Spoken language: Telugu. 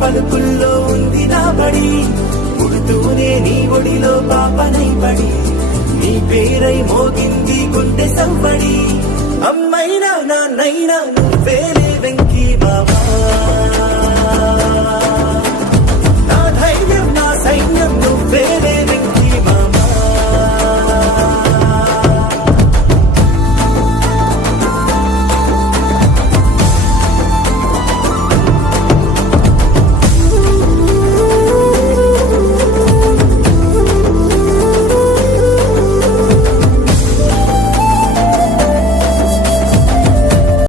పలుకుల్లో ఉంది నా బడి, పుడుతూనే నీ ఒడిలో పాపనై పడి, నీ పేరై మోగింది గుండె సవ్వడి. అమ్మైనా నాన్నైనా నువ్వేలే